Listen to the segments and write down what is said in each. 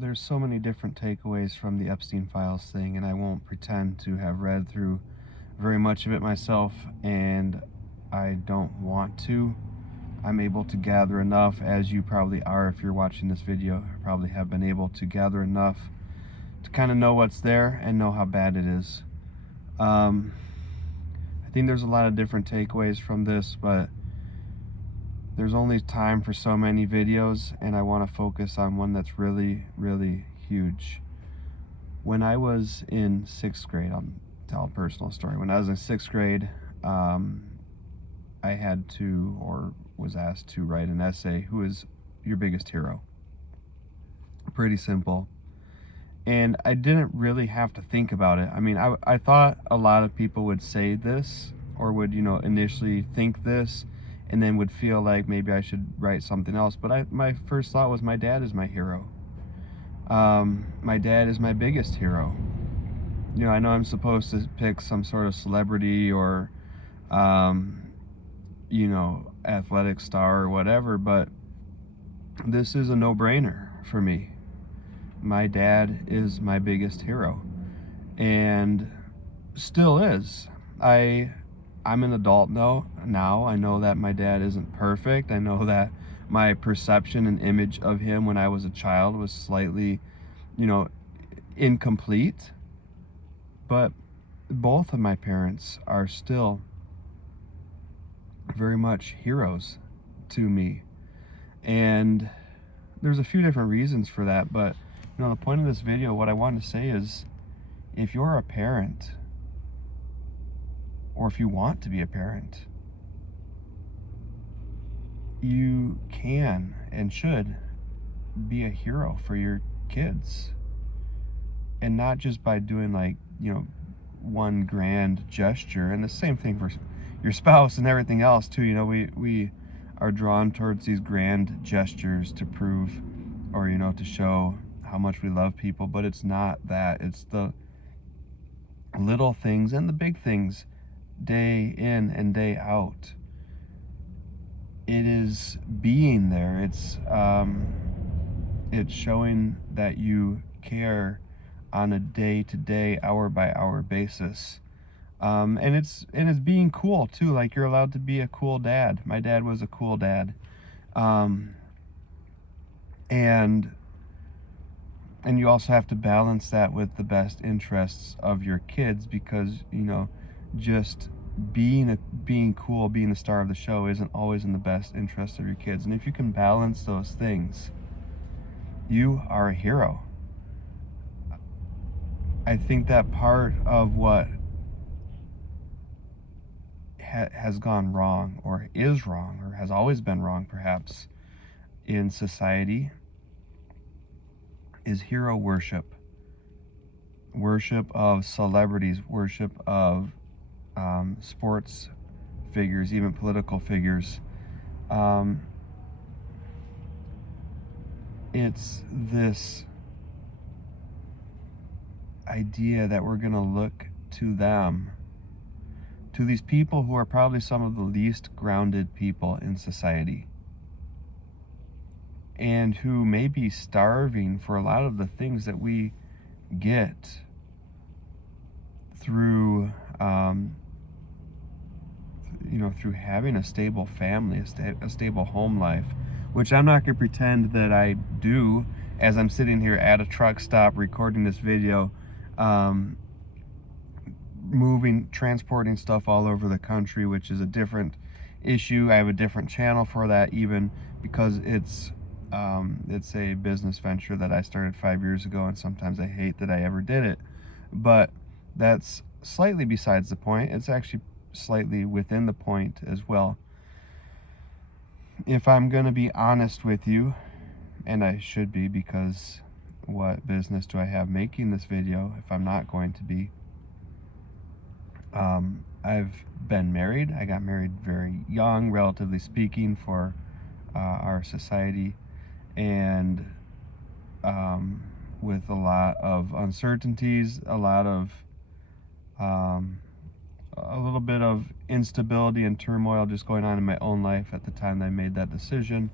there's so many different takeaways from the Epstein Files thing, and I won't pretend to have read through very much of it myself, and I don't want to. I'm able to gather enough, as you probably are if you're watching this video, probably have been able to gather enough to kind of know what's there and know how bad it is. I think there's a lot of different takeaways from this, but there's only time for so many videos, and I want to focus on one that's really, really huge. When I was in 6th grade, I'll tell a personal story. When I was in 6th grade, I had to, or was asked to, write an essay, who is your biggest hero? Pretty simple. And I didn't really have to think about it. I mean, I thought a lot of people would say this, or would, initially think this, and then would feel like maybe I should write something else. But my first thought was, my dad is my hero. My dad is my biggest hero. I know I'm supposed to pick some sort of celebrity or, athletic star or whatever, but this is a no-brainer for me. My dad is my biggest hero, and still is. I'm an adult now. I know that my dad isn't perfect. I know that my perception and image of him when I was a child was slightly, incomplete. But both of my parents are still very much heroes to me. And there's a few different reasons for that, but the point of this video, what I want to say is, if you're a parent, or if you want to be a parent, you can and should be a hero for your kids. And not just by doing one grand gesture, and the same thing for your spouse and everything else too. We are drawn towards these grand gestures to prove, or to show how much we love people, but it's not that. It's the little things and the big things, day in and day out. It is being there. It's showing that you care on a day-to-day, hour-by-hour basis. And it's being cool too. Like, you're allowed to be a cool dad. My dad was a cool dad. And you also have to balance that with the best interests of your kids, because just being cool, being the star of the show isn't always in the best interest of your kids. And if you can balance those things, you are a hero. I think that part of what has gone wrong, or is wrong, or has always been wrong perhaps, in society, is hero worship. Worship of celebrities, worship of sports figures, even political figures. It's this idea that we're going to look to them, to these people who are probably some of the least grounded people in society, and who may be starving for a lot of the things that we get through through having a stable family, a stable home life, which I'm not going to pretend that I do, as I'm sitting here at a truck stop recording this video, transporting stuff all over the country, which is a different issue. I have a different channel for that, even because it's a business venture that I started 5 years ago, and sometimes I hate that I ever did it. But that's slightly besides the point. It's actually slightly within the point as well. If I'm going to be honest with you, and I should be, because what business do I have making this video if I'm not going to be? I've been married. I got married very young, relatively speaking, for our society, and with a lot of uncertainties, a little bit of instability and turmoil just going on in my own life at the time that I made that decision.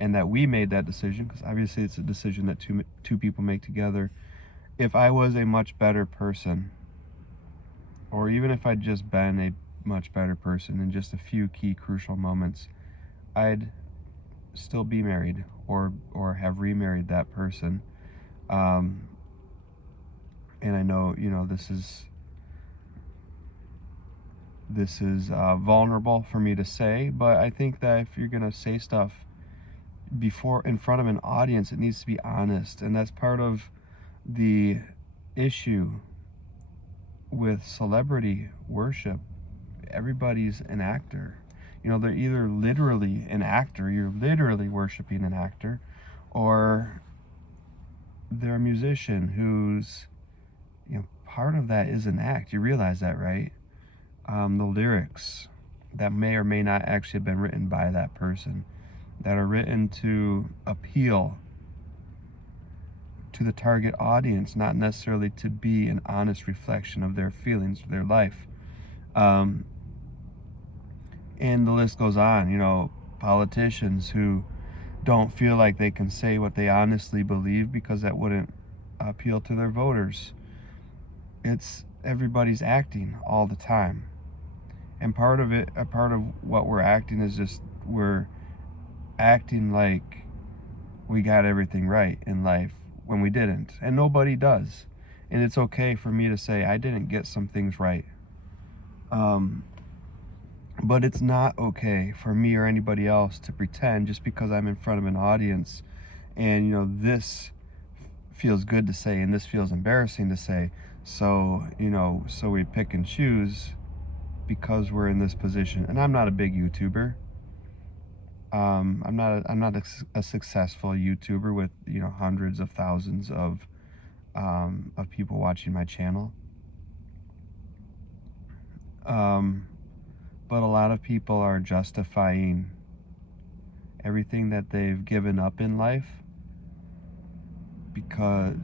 and that we made that decision, because obviously it's a decision that two people make together. If I was a much better person, or even if I'd just been a much better person in just a few key crucial moments, I'd still be married or have remarried that person. And I know, this is vulnerable for me to say, but I think that if you're gonna say stuff before in front of an audience, it needs to be honest, and that's part of the issue with celebrity worship. Everybody's an actor. They're either literally an actor, you're literally worshiping an actor, or they're a musician who's, part of that is an act. You realize that, right? The lyrics that may or may not actually have been written by that person, that are written to appeal to the target audience, not necessarily to be an honest reflection of their feelings, their life. And the list goes on. Politicians who don't feel like they can say what they honestly believe because that wouldn't appeal to their voters. It's everybody's acting all the time. And part of what we're acting is just we're acting like we got everything right in life when we didn't, and nobody does. And it's okay for me to say I didn't get some things right, but it's not okay for me or anybody else to pretend just because I'm in front of an audience and this feels good to say and this feels embarrassing to say, so we pick and choose because we're in this position. And I'm not a big YouTuber. I'm not a successful YouTuber with hundreds of thousands of people watching my channel. But a lot of people are justifying everything that they've given up in life because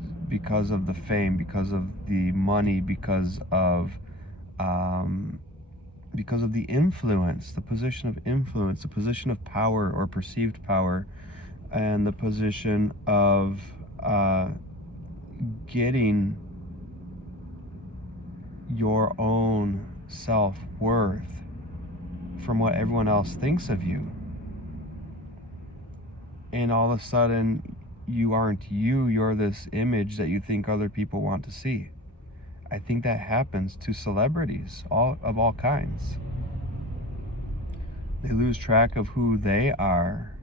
of the fame, because of the money, because of the influence, the position of influence, the position of power or perceived power, and the position of getting your own self-worth from what everyone else thinks of you. And all of a sudden, you aren't you, you're this image that you think other people want to see. I think that happens to celebrities of all kinds. They lose track of who they are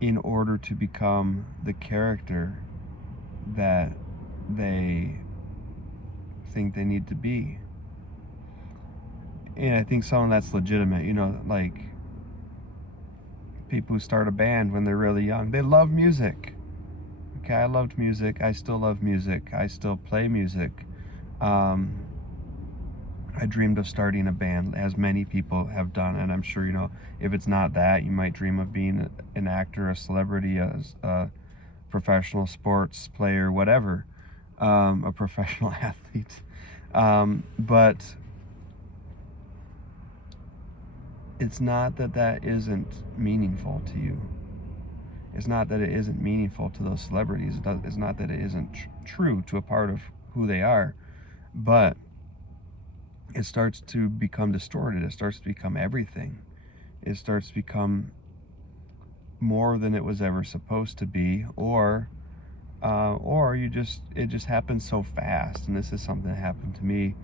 in order to become the character that they think they need to be. And I think some of that's legitimate, like people who start a band when they're really young. They love music. Okay, I loved music. I still love music. I still play music. I dreamed of starting a band, as many people have done, and I'm sure, if it's not that, you might dream of being an actor, a celebrity, a professional sports player, whatever, a professional athlete. But it's not that isn't meaningful to you. It's not that it isn't meaningful to those celebrities. It's not that it isn't true to a part of who they are, but it starts to become distorted. It starts to become everything. It starts to become more than it was ever supposed to be, or it just happens so fast. And this is something that happened to me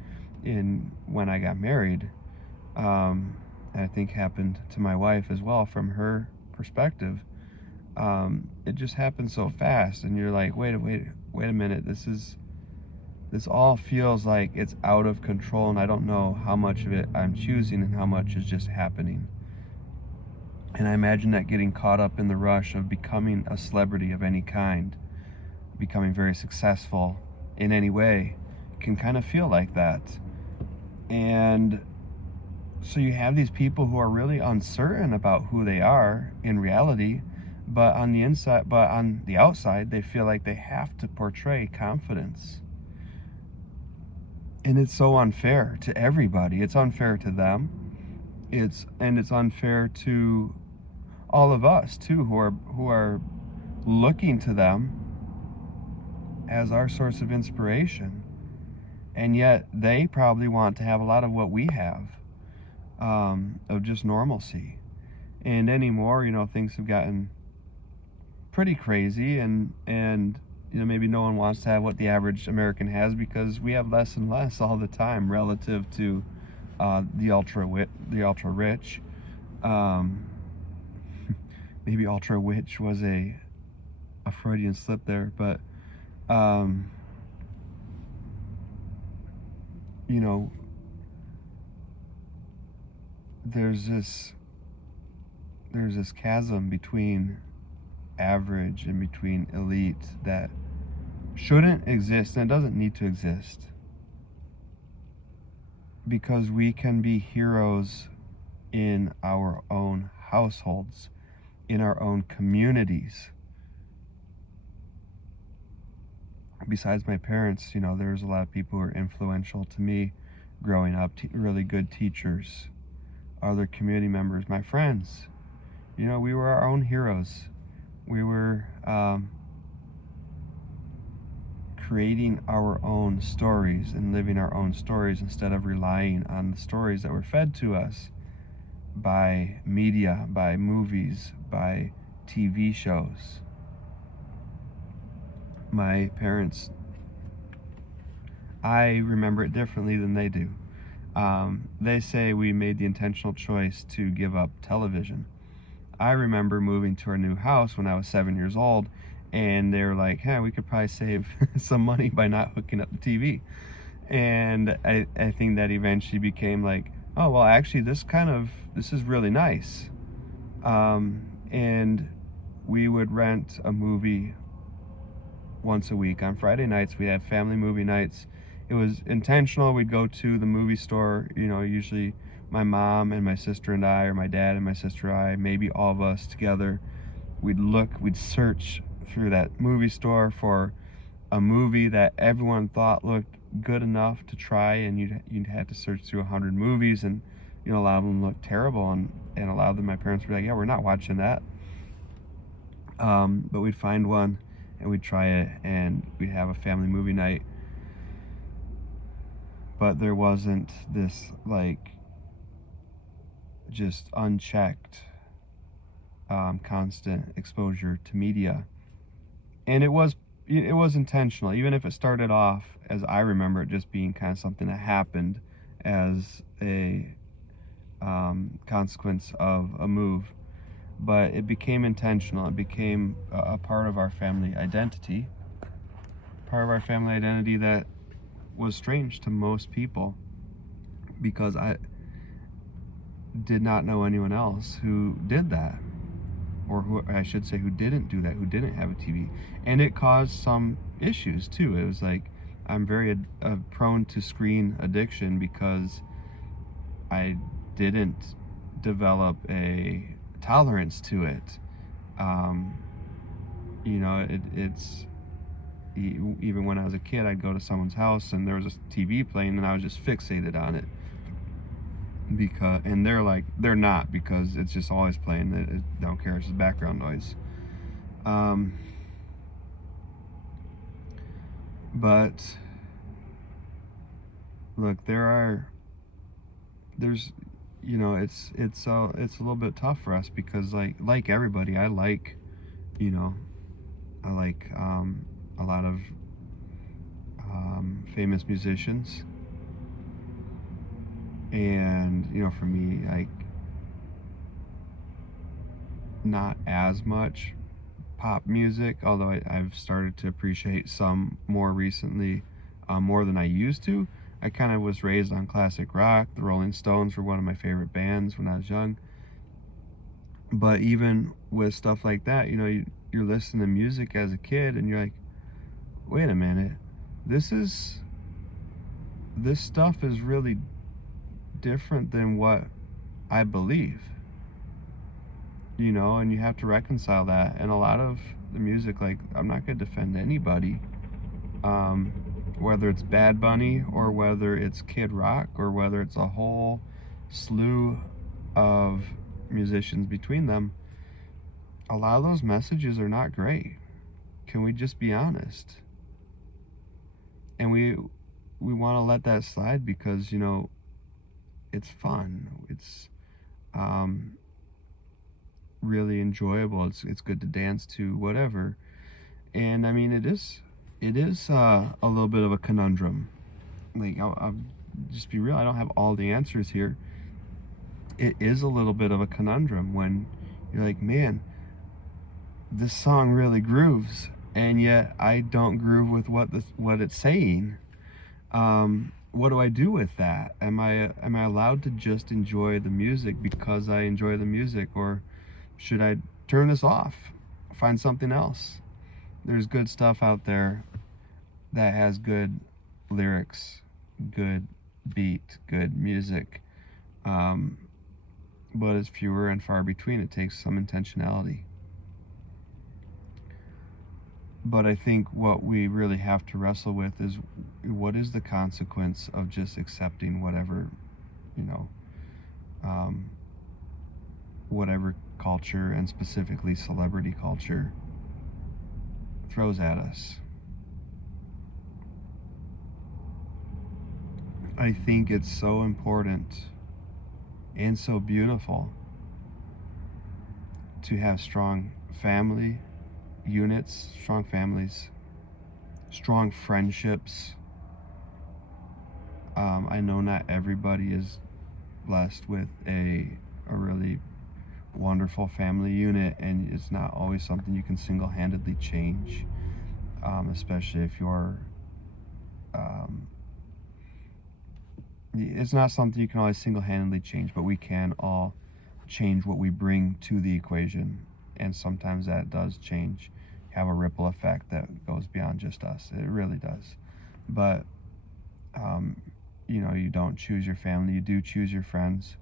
when I got married, and I think happened to my wife as well from her perspective. It just happens so fast, and you're like, wait a minute, this all feels like it's out of control, and I don't know how much of it I'm choosing and how much is just happening. And I imagine that getting caught up in the rush of becoming a celebrity of any kind, becoming very successful in any way, can kind of feel like that. And so you have these people who are really uncertain about who they are in reality, but on the outside, they feel like they have to portray confidence. And it's so unfair to everybody. It's unfair to them. It's unfair to all of us too, who are looking to them as our source of inspiration, and yet they probably want to have a lot of what we have, of just normalcy. And anymore, things have gotten pretty crazy, and maybe no one wants to have what the average American has, because we have less and less all the time relative to the ultra rich. Maybe ultra rich was a Freudian slip there, but there's this chasm between average and between elite that shouldn't exist, and it doesn't need to exist, because we can be heroes in our own households, in our own communities. Besides my parents, there's a lot of people who are influential to me growing up, really good teachers, other community members, my friends. We were our own heroes. We were creating our own stories and living our own stories, instead of relying on the stories that were fed to us by media, by movies, by TV shows. My parents, I remember it differently than they do. They say we made the intentional choice to give up television. I remember moving to our new house when I was 7 years old, and they were like, hey, we could probably save some money by not hooking up the TV. And I think that eventually became like, oh, well, actually, this is really nice. And we would rent a movie once a week. On Friday nights, we'd have family movie nights. It was intentional. We'd go to the movie store, usually my mom and my sister and I, or my dad and my sister and I, maybe all of us together. We'd search through that movie store for a movie that everyone thought looked good enough to try, and you'd have to search through 100 movies, and a lot of them looked terrible, and a lot of them my parents were like, yeah, we're not watching that. But we'd find one and we'd try it, and we'd have a family movie night. But there wasn't this just unchecked constant exposure to media, and it was intentional, even if it started off, as I remember it, just being kind of something that happened as a consequence of a move. But it became intentional. It became a part of our family identity, that was strange to most people, because I did not know anyone else who did that, or who, I should say, who didn't do that, who didn't have a TV. And it caused some issues too. It was like, I'm very prone to screen addiction, because I didn't develop a tolerance to it. It's even when I was a kid, I'd go to someone's house and there was a TV playing, and I was just fixated on it, and they're not, because it's just always playing. I don't care, it's just background noise. But look, there's it's a little bit tough for us, because like everybody, I like a lot of famous musicians, and for me, not as much pop music, although I've started to appreciate some more recently, more than I used to. I kind of was raised on classic rock. The Rolling Stones were one of my favorite bands when I was young. But even with stuff like that, you're listening to music as a kid, and you're like, wait a minute, this stuff is really different than what I believe. And you have to reconcile that. And a lot of the music, I'm not going to defend anybody, whether it's Bad Bunny, or whether it's Kid Rock, or whether it's a whole slew of musicians between them, a lot of those messages are not great. Can we just be honest? And we want to let that slide because, you know, it's fun. It's really enjoyable. It's good to dance to, whatever. And I mean, it is a little bit of a conundrum. Like, I'll just be real. I don't have all the answers here. It is a little bit of a conundrum when you're like, man, this song really grooves, and yet I don't groove with what it's saying. What do I do with that? Am I allowed to just enjoy the music because I enjoy the music, or should I turn this off, find something else? There's good stuff out there that has good lyrics, good beat, good music, but it's fewer and far between. It takes some intentionality. But I think what we really have to wrestle with is, what is the consequence of just accepting whatever, you know, whatever culture, and specifically celebrity culture, throws at us. I think it's so important and so beautiful to have strong family units, strong families, strong friendships. I know not everybody is blessed with a really wonderful family unit, and it's not always something you can single-handedly change, especially if you're it's not something you can always single-handedly change, but we can all change what we bring to the equation, and sometimes that does change, have a ripple effect that goes beyond just us. It really does. But you know, you don't choose your family, you do choose your friends.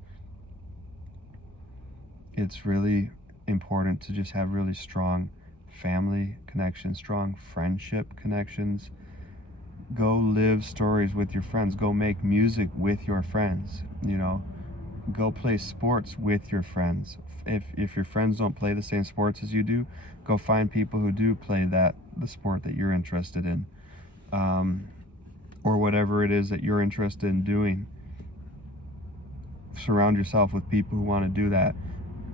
It's really important to just have really strong family connections, strong friendship connections. Go live stories with your friends. Go make music with your friends. You know, go play sports with your friends. If your friends don't play the same sports as you do, go find people who do play the sport that you're interested in, or whatever it is that you're interested in doing. Surround yourself with people who want to do that.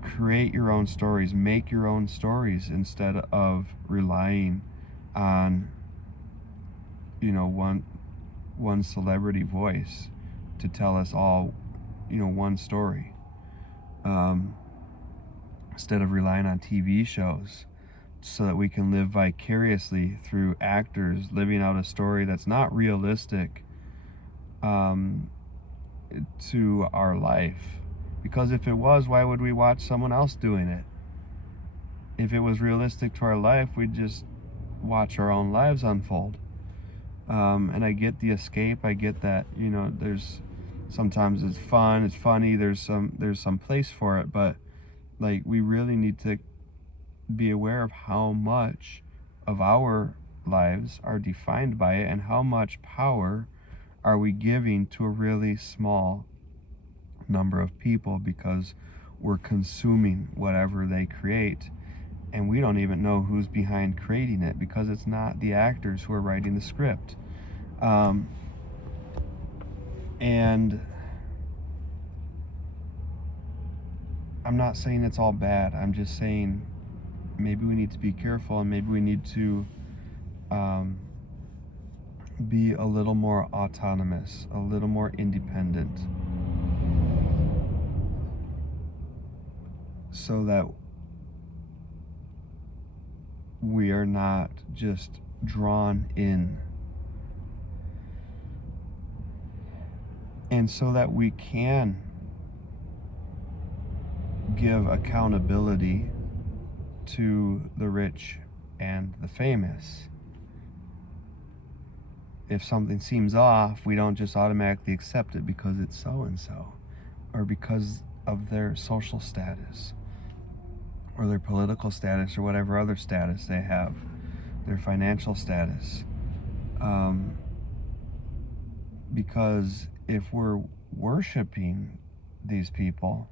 Create your own stories. Make your own stories instead of relying on, you know, one celebrity voice to tell us all, you know, one story. Instead of relying on TV shows so that we can live vicariously through actors living out a story that's not realistic to our life. Because if it was, why would we watch someone else doing it? If it was realistic to our life, we'd just watch our own lives unfold. And I get the escape. I get that, you know, there's sometimes it's fun, it's funny, there's some place for it, but like, we really need to be aware of how much of our lives are defined by it, and how much power are we giving to a really small number of people, because we're consuming whatever they create, and we don't even know who's behind creating it, because it's not the actors who are writing the script. And I'm not saying it's all bad. I'm just saying maybe we need to be careful, and maybe we need to be a little more autonomous, a little more independent, so that we are not just drawn in, and so that we can give accountability to the rich and the famous. If something seems off, we don't just automatically accept it because it's so-and-so, or because of their social status, or their political status, or whatever other status they have, their financial status. Because if we're worshiping these people,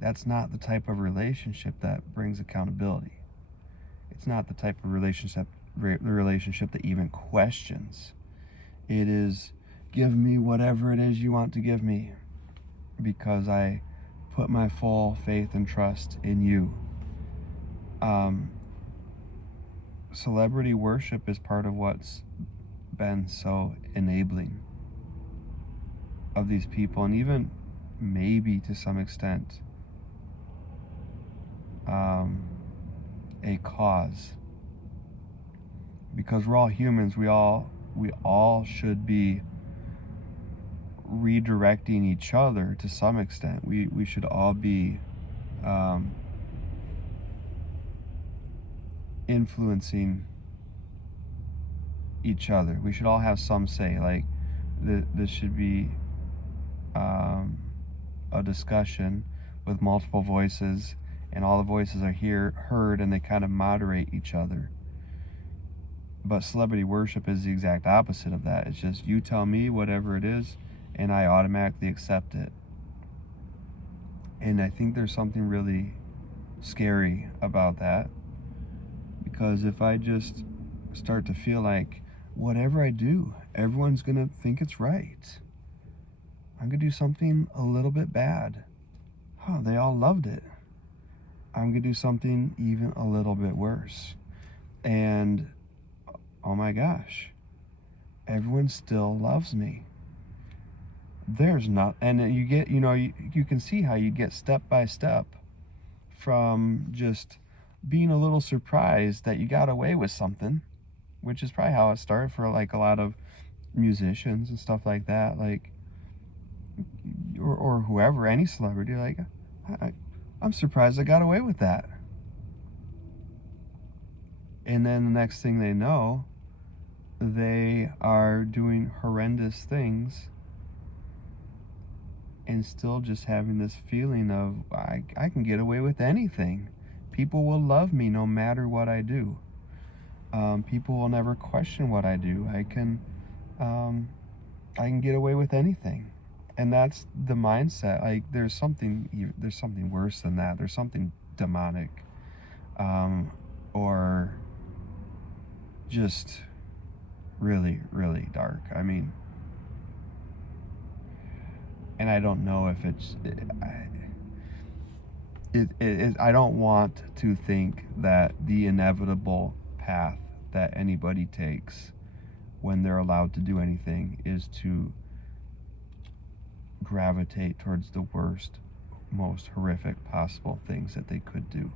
That's not the type of relationship that brings accountability. It's not the type of relationship that even questions. It is, give me whatever it is you want to give me, because I put my full faith and trust in you. Celebrity worship is part of what's been so enabling of these people, and even maybe to some extent a cause, because we're all humans. We all should be redirecting each other to some extent. We should all be influencing each other. We should all have some say. Like, this should be a discussion with multiple voices, and all the voices are heard, and they kind of moderate each other. But celebrity worship is the exact opposite of that. It's just, you tell me whatever it is, and I automatically accept it. And I think there's something really scary about that, because if I just start to feel like whatever I do, everyone's gonna think it's right, I'm gonna do something a little bit bad. Oh, they all loved it. I'm gonna do something even a little bit worse. And oh my gosh, everyone still loves me. There's not, and you get, you can see how you get step by step from just being a little surprised that you got away with something, which is probably how it started for like a lot of musicians and stuff like that, like, or whoever, any celebrity, like, I'm surprised I got away with that. And then the next thing they know, they are doing horrendous things and still just having this feeling of, I can get away with anything. People will love me no matter what I do. People will never question what I do. I can get away with anything. And that's the mindset. Like, there's something worse than that. There's something demonic, or just really, really dark. I mean, and I don't know if it's, I don't want to think that the inevitable path that anybody takes when they're allowed to do anything is to gravitate towards the worst, most horrific possible things that they could do.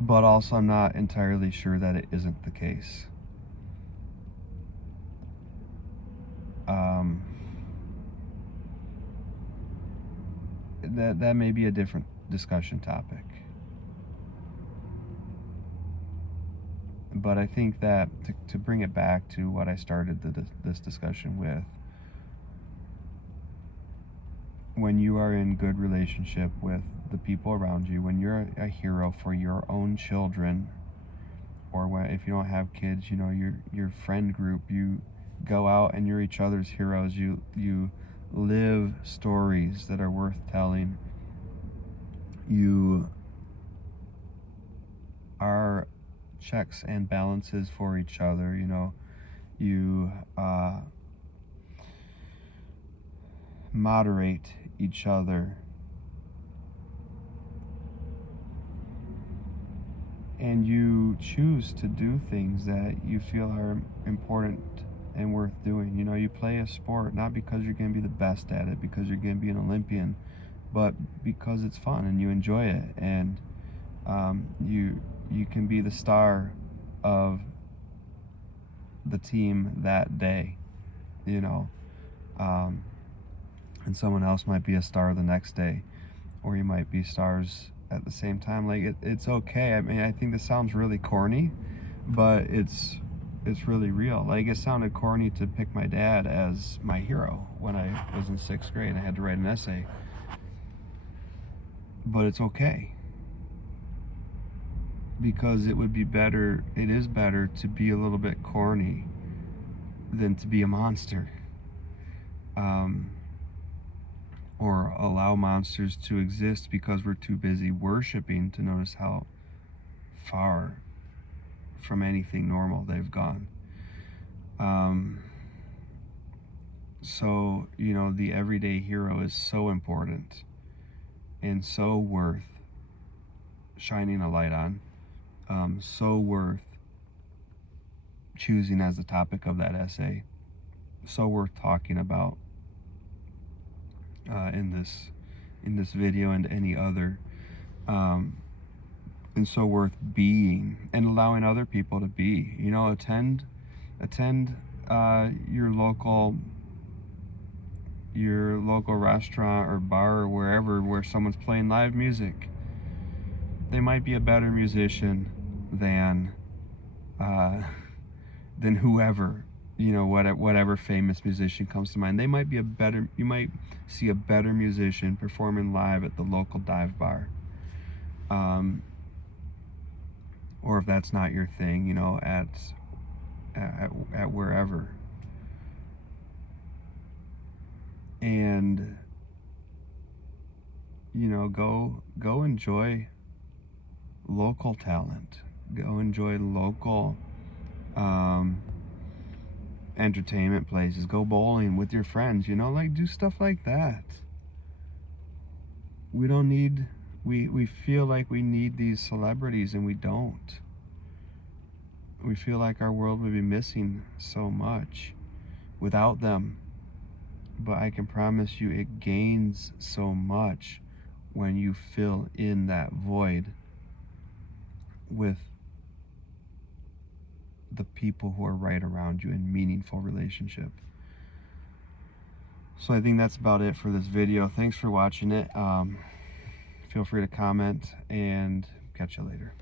But also, I'm not entirely sure that it isn't the case. That may be a different discussion topic. But I think that to bring it back to what I started this discussion with, when you are in good relationship with the people around you, when you're a hero for your own children, or if you don't have kids, your friend group, you go out and you're each other's heroes. You live stories that are worth telling. You are checks and balances for each other. You moderate each other, and you choose to do things that you feel are important and worth doing. You play a sport not because you're going to be the best at it, because you're going to be an Olympian, but because it's fun and you enjoy it, and you can be the star of the team that day, and someone else might be a star the next day, or you might be stars at the same time. Like, it's okay. I mean, I think this sounds really corny, but it's really real. Like, it sounded corny to pick my dad as my hero when I was in 6th grade. I had to write an essay, but it's okay, because it is better to be a little bit corny than to be a monster. or allow monsters to exist because we're too busy worshiping to notice how far from anything normal they've gone. So, you know, the everyday hero is so important and so worth shining a light on, so worth choosing as the topic of that essay, so worth talking about in this video and any other, and so worth being and allowing other people to be. You know, attend your local restaurant or bar or wherever where someone's playing live music. They might be a better musician than whoever, you know, whatever famous musician comes to mind. They might be you might see a better musician performing live at the local dive bar. Or if that's not your thing, you know, at wherever. And, you know, go enjoy local talent. Go enjoy local entertainment places. Go bowling with your friends, you know, like do stuff like that. We don't need, we feel like we need these celebrities, and we don't. We feel like our world would be missing so much without them. But I can promise you it gains so much when you fill in that void with the people who are right around you in meaningful relationship. So I think that's about it for this video. Thanks for watching it. Feel free to comment, and catch you later.